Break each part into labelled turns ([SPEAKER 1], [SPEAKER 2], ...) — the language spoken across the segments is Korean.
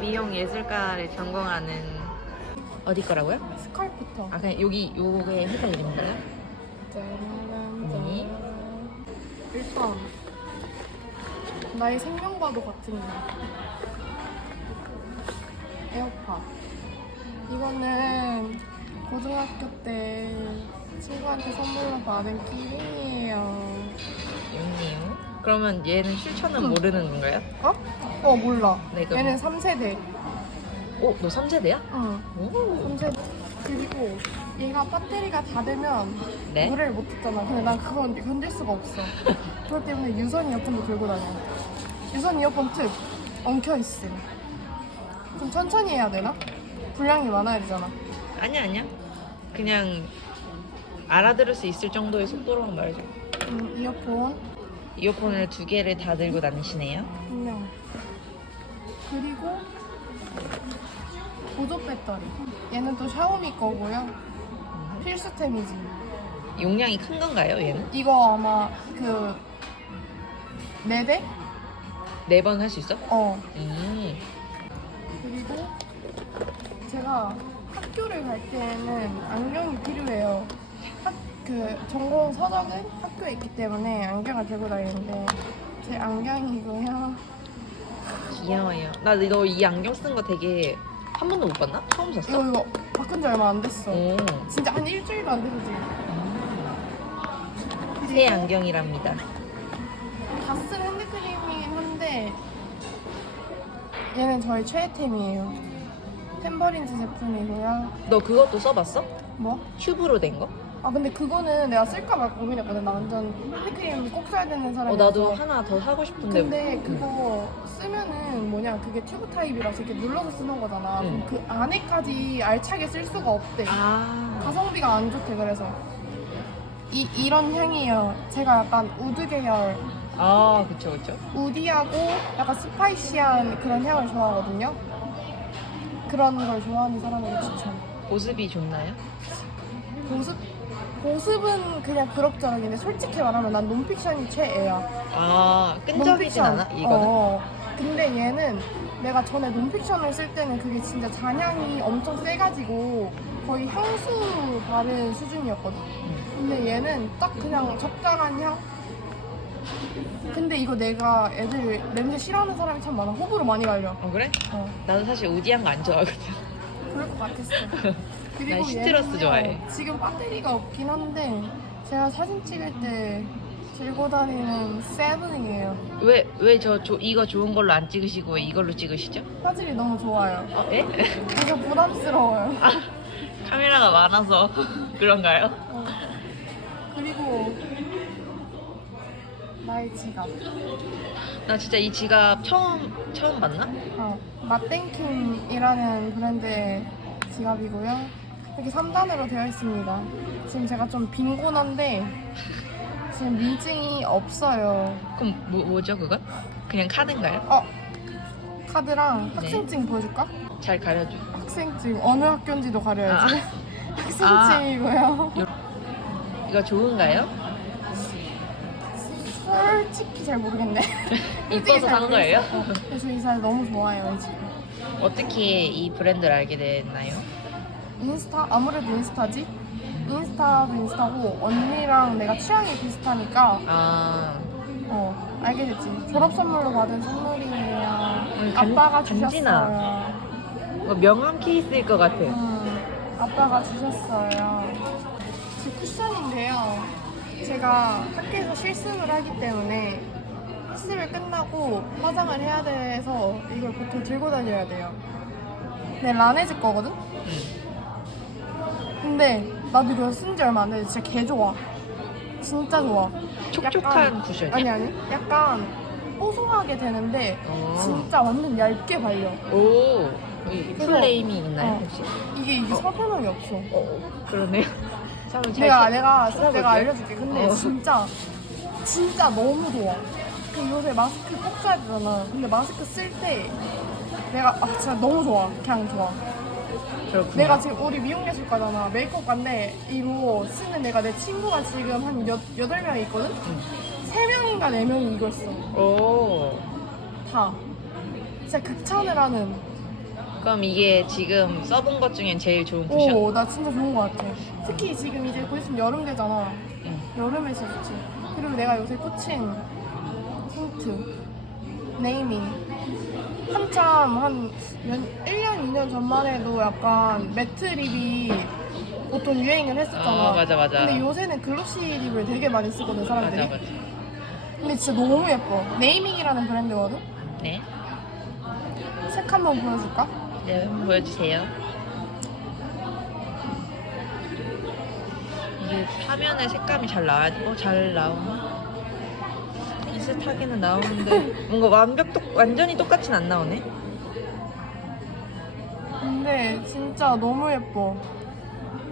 [SPEAKER 1] 미용 예술과를 전공하는 어디 거라고요?
[SPEAKER 2] 스칼부터.
[SPEAKER 1] 아 그냥 여기 요게 회사 이름인가요? 네.
[SPEAKER 2] 일단 나의 생명과도 같은 거. 에어팟. 이거는 고등학교 때 친구한테 선물로 받은 키링이에요.
[SPEAKER 1] 그러면 얘는 실천은
[SPEAKER 2] 응.
[SPEAKER 1] 모르는 건가요?
[SPEAKER 2] 어? 어 몰라.
[SPEAKER 1] 네, 그럼-
[SPEAKER 2] 얘는 3세대.
[SPEAKER 1] 오, 너 3세대야?
[SPEAKER 2] 응.
[SPEAKER 1] 오.
[SPEAKER 2] 3세대. 그리고 얘가 배터리가 다 되면
[SPEAKER 1] 네?
[SPEAKER 2] 노래를 못 듣잖아. 근데 난 그건 견딜 수가 없어. 그렇기 때문에 유선 이어폰도 들고 다녀. 유선 이어폰 특 엉켜 있음. 좀 천천히 해야 되나? 분량이 많아야 되잖아.
[SPEAKER 1] 아니야, 아니야. 그냥 알아들을 수 있을 정도의 속도로만 말해줘.
[SPEAKER 2] 음, 이어폰
[SPEAKER 1] 이어폰을 두 개를 다 들고 다니시네요.
[SPEAKER 2] 분량. 그리고 보조 배터리. 얘는 또 샤오미 거고요. 필수템이지.
[SPEAKER 1] 용량이 큰 건가요, 얘는?
[SPEAKER 2] 이거 아마 그 네대?
[SPEAKER 1] 네 번 할 수 있어?
[SPEAKER 2] 어.
[SPEAKER 1] 음.
[SPEAKER 2] 그리고 제가 학교를 갈 때는 안경이 필요해요. 학, 그 전공 서적은 학교에 있기 때문에 안경을 들고 다니는데 제 안경이고요.
[SPEAKER 1] 귀여워요. 나 너 이 안경 쓴 거 되게 한 번도 못 봤나? 처음 샀어?
[SPEAKER 2] 이거 이거 바꾼 지 얼마 안 됐어.
[SPEAKER 1] 오.
[SPEAKER 2] 진짜 한 일주일도 안 돼서 지금.
[SPEAKER 1] 새 안경이랍니다.
[SPEAKER 2] 다쓸 핸드크림이긴 한데 얘는 저희 최애템이에요. 템버린즈 제품이고요.
[SPEAKER 1] 너 그것도 써봤어?
[SPEAKER 2] 뭐?
[SPEAKER 1] 튜브로 된 거?
[SPEAKER 2] 아 근데 그거는 내가 쓸까 말까 고민했거든. 나 완전 핸드크림 꼭 써야 되는
[SPEAKER 1] 어,
[SPEAKER 2] 사람이라서.
[SPEAKER 1] 나도 하나 더 사고 싶은데.
[SPEAKER 2] 근데 그거 쓰면은 뭐냐 그게 튜브 타입이라서 이렇게 눌러서 쓰는 거잖아.
[SPEAKER 1] 응.
[SPEAKER 2] 그럼 그 안에까지 알차게 쓸 수가 없대.
[SPEAKER 1] 아.
[SPEAKER 2] 가성비가 안 좋대 그래서. 이 이런 향이에요. 제가 약간 우드 계열,
[SPEAKER 1] 아, 그쵸, 그쵸.
[SPEAKER 2] 우디하고 약간 스파이시한 그런 향을 좋아하거든요. 그런 걸 좋아하는 사람에게 추천.
[SPEAKER 1] 보습이 좋나요?
[SPEAKER 2] 보습 보습은 그냥 그럭저럭인데 솔직히 말하면 난 논픽션이 최애야.
[SPEAKER 1] 아, 끈적이진. 않아? 이거는?
[SPEAKER 2] 어, 근데 얘는 내가 전에 논픽션을 쓸 때는 그게 진짜 잔향이 엄청 세가지고 거의 향수 바른 수준이었거든.
[SPEAKER 1] 응.
[SPEAKER 2] 근데 얘는 딱 그냥 적당한 향? 근데 이거 내가 애들 냄새 싫어하는 사람이 참 많아. 호불호 많이 갈려.
[SPEAKER 1] 어, 그래?
[SPEAKER 2] 어,
[SPEAKER 1] 나도 사실 우디한 거 안 좋아하거든.
[SPEAKER 2] 그럴 것 같았어. 그리고
[SPEAKER 1] 난 시트러스
[SPEAKER 2] 얘는요,
[SPEAKER 1] 좋아해.
[SPEAKER 2] 지금 배터리가 없긴 한데 제가 사진 찍을 때 들고 다니는 세븐이에요.
[SPEAKER 1] 왜, 왜 저 이거 좋은 걸로 안 찍으시고 왜 이걸로 찍으시죠?
[SPEAKER 2] 화질이 너무 좋아요.
[SPEAKER 1] 어, 에?
[SPEAKER 2] 그래서 부담스러워요.
[SPEAKER 1] 아, 카메라가 많아서 그런가요?
[SPEAKER 2] 어. 그리고 나의 지갑.
[SPEAKER 1] 나 진짜 이 지갑 처음, 처음 봤나?
[SPEAKER 2] 어, 마땡킹이라는 브랜드의 지갑이고요. 이렇게 3단으로 되어 있습니다. 지금 제가 좀 빈곤한데 지금 민증이 없어요.
[SPEAKER 1] 그럼 뭐, 뭐죠, 그건? 그냥 카드인가요?
[SPEAKER 2] 어, 카드랑
[SPEAKER 1] 네.
[SPEAKER 2] 학생증 보여줄까?
[SPEAKER 1] 잘 가려줘.
[SPEAKER 2] 학생증 어느 학교인지도 가려야지.
[SPEAKER 1] 아.
[SPEAKER 2] 학생증이고요.
[SPEAKER 1] 이거 좋은가요?
[SPEAKER 2] 솔직히 잘 모르겠네. 솔직히
[SPEAKER 1] 이뻐서
[SPEAKER 2] 잘
[SPEAKER 1] 산 거예요?
[SPEAKER 2] 모르겠어. 어, 그래서 이 사람 너무 좋아요, 이 지금.
[SPEAKER 1] 어떻게 이 브랜드를 알게 됐나요?
[SPEAKER 2] 인스타? 아무래도 인스타지? 인스타도 인스타고 언니랑 내가 취향이 비슷하니까
[SPEAKER 1] 아,
[SPEAKER 2] 어 알게 됐지. 졸업 선물로 받은 선물이에요.
[SPEAKER 1] 음, 간-
[SPEAKER 2] 아빠가. 주셨어요.
[SPEAKER 1] 뭐 명함 케이스일 것 같아.
[SPEAKER 2] 음, 아빠가 주셨어요. 제 쿠션인데요. 제가 학교에서 실습을 하기 때문에 실습을 끝나고 화장을 해야 돼서 이걸 보통 들고 다녀야 돼요. 네, 라네즈 거거든?
[SPEAKER 1] 응.
[SPEAKER 2] 근데 나도 이거 쓴지 얼마 안 됐는데 진짜 개 좋아. 진짜 좋아.
[SPEAKER 1] 촉촉한
[SPEAKER 2] 약간-
[SPEAKER 1] 쿠션이야?
[SPEAKER 2] 아니 아니. 약간 뽀송하게 되는데
[SPEAKER 1] 어.
[SPEAKER 2] 진짜 완전 얇게 발려.
[SPEAKER 1] 오, 이 풀네임이 있나요,
[SPEAKER 2] 어.
[SPEAKER 1] 혹시?
[SPEAKER 2] 이게 이게
[SPEAKER 1] 어.
[SPEAKER 2] 설명이 없어.
[SPEAKER 1] 어, 그러네요. 한번 잘
[SPEAKER 2] 내가
[SPEAKER 1] 써-
[SPEAKER 2] 내가
[SPEAKER 1] 찾아볼게요.
[SPEAKER 2] 내가 알려줄게. 근데
[SPEAKER 1] 어.
[SPEAKER 2] 진짜 진짜 너무 좋아. 그 요새 마스크 꼭 써야 되잖아. 근데 마스크 쓸 때 내가 아 진짜 너무 좋아. 그냥 좋아.
[SPEAKER 1] 그렇구나.
[SPEAKER 2] 내가 지금 우리 미용예술과잖아. 메이크업과인데 이거 쓰는 내가 내 친구가 지금 한 여, 여덟 명 있거든?
[SPEAKER 1] 응.
[SPEAKER 2] 세 3명인가 4명이 이걸 써.
[SPEAKER 1] 오.
[SPEAKER 2] 다. 진짜 극찬을 하는.
[SPEAKER 1] 그럼 이게 지금 써본 것 중엔 제일 좋은 쿠션?
[SPEAKER 2] 오, 나 진짜 좋은 것 같아. 특히 지금 이제 곧 있으면 여름 되잖아.
[SPEAKER 1] 응.
[SPEAKER 2] 여름에 진짜 좋지. 그리고 내가 요새 꽂힌 힌트. 네이밍. 한참 한 몇, 1년, 2년 전만 해도 약간 매트 립이 보통 유행을 했었잖아.
[SPEAKER 1] 어, 맞아, 맞아.
[SPEAKER 2] 근데 요새는 글로시 립을 되게 많이 쓰거든, 사람들이.
[SPEAKER 1] 맞아, 맞아.
[SPEAKER 2] 근데 진짜 너무 예뻐. 네이밍이라는 브랜드거든?
[SPEAKER 1] 네.
[SPEAKER 2] 색 한번 보여줄까?
[SPEAKER 1] 네, 한번 보여주세요. 이게 화면에 색감이 잘 나와야 돼. 어, 잘 나오나? 비슷하게는 나오는데 뭔가 완벽 똑 완전히 똑같진 안 나오네.
[SPEAKER 2] 근데 진짜 너무 예뻐.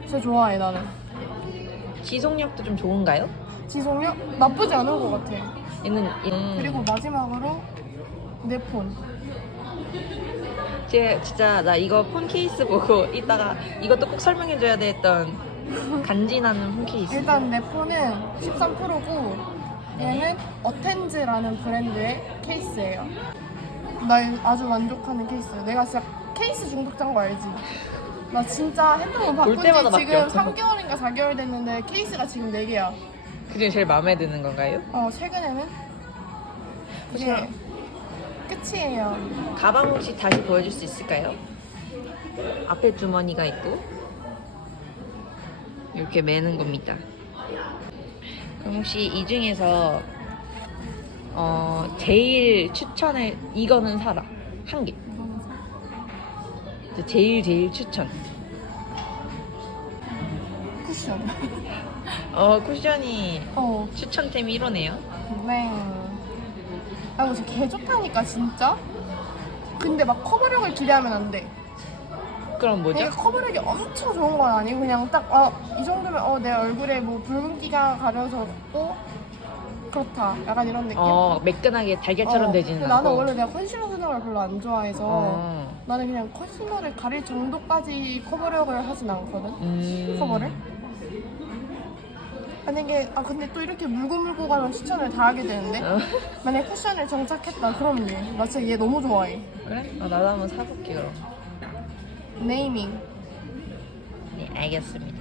[SPEAKER 2] 진짜 좋아해, 나는.
[SPEAKER 1] 지속력도 좀 좋은가요?
[SPEAKER 2] 지속력? 나쁘지 않은 것 같아.
[SPEAKER 1] 얘는 음,
[SPEAKER 2] 그리고 마지막으로 내 폰.
[SPEAKER 1] 제 진짜 나 이거 폰 케이스 보고 이따가 이것도 꼭 설명해줘야 돼 했던 간지나는 폰 케이스.
[SPEAKER 2] 일단 내 폰은 13프로고 얘는 어텐즈라는 브랜드의 케이스예요. 나 아주 만족하는 케이스. 내가 진짜 케이스 중독자인 거 알지? 나 진짜 핸드폰 바꾼
[SPEAKER 1] 때마다
[SPEAKER 2] 지 지금
[SPEAKER 1] 바뀌어.
[SPEAKER 2] 3개월인가 4개월 됐는데 케이스가 지금 4개야.
[SPEAKER 1] 그중에 제일 마음에 드는 건가요?
[SPEAKER 2] 어, 최근에는 이게 끝이에요.
[SPEAKER 1] 가방 혹시 다시 보여줄 수 있을까요? 앞에 주머니가 있고 이렇게 매는 겁니다. 그럼 혹시 이 중에서 어 제일 추천을 이거는 사라 한 개. 제일 제일 추천.
[SPEAKER 2] 쿠션.
[SPEAKER 1] 어 쿠션이
[SPEAKER 2] 어,
[SPEAKER 1] 추천템 1호네요.
[SPEAKER 2] 네. 아, 진짜 개 좋다니까, 진짜? 근데 막 커버력을 기대하면 안 돼.
[SPEAKER 1] 그럼 뭐죠?
[SPEAKER 2] 이게 커버력이 엄청 좋은 건 아니고, 그냥 딱, 어, 이 정도면, 어, 내 얼굴에 뭐 붉은기가 가려졌고, 그렇다. 약간 이런 느낌?
[SPEAKER 1] 어 매끈하게 달걀처럼
[SPEAKER 2] 어,
[SPEAKER 1] 되지는
[SPEAKER 2] 근데
[SPEAKER 1] 않고.
[SPEAKER 2] 나는 원래 내가 컨실러 걸 별로 안 좋아해서,
[SPEAKER 1] 어.
[SPEAKER 2] 나는 그냥 컨실러를 가릴 정도까지 커버력을 하진 않거든?
[SPEAKER 1] 음.
[SPEAKER 2] 커버를? 만약에, 아, 근데 또 이렇게 물고 물고 가면 추천을 다 하게 되는데?
[SPEAKER 1] 어.
[SPEAKER 2] 만약에 쿠션을 정착했다, 그러면 얘. 나 진짜 얘 너무 좋아해.
[SPEAKER 1] 그래? 어, 나도 한번 사볼게 그럼.
[SPEAKER 2] 네이밍.
[SPEAKER 1] 네 알겠습니다.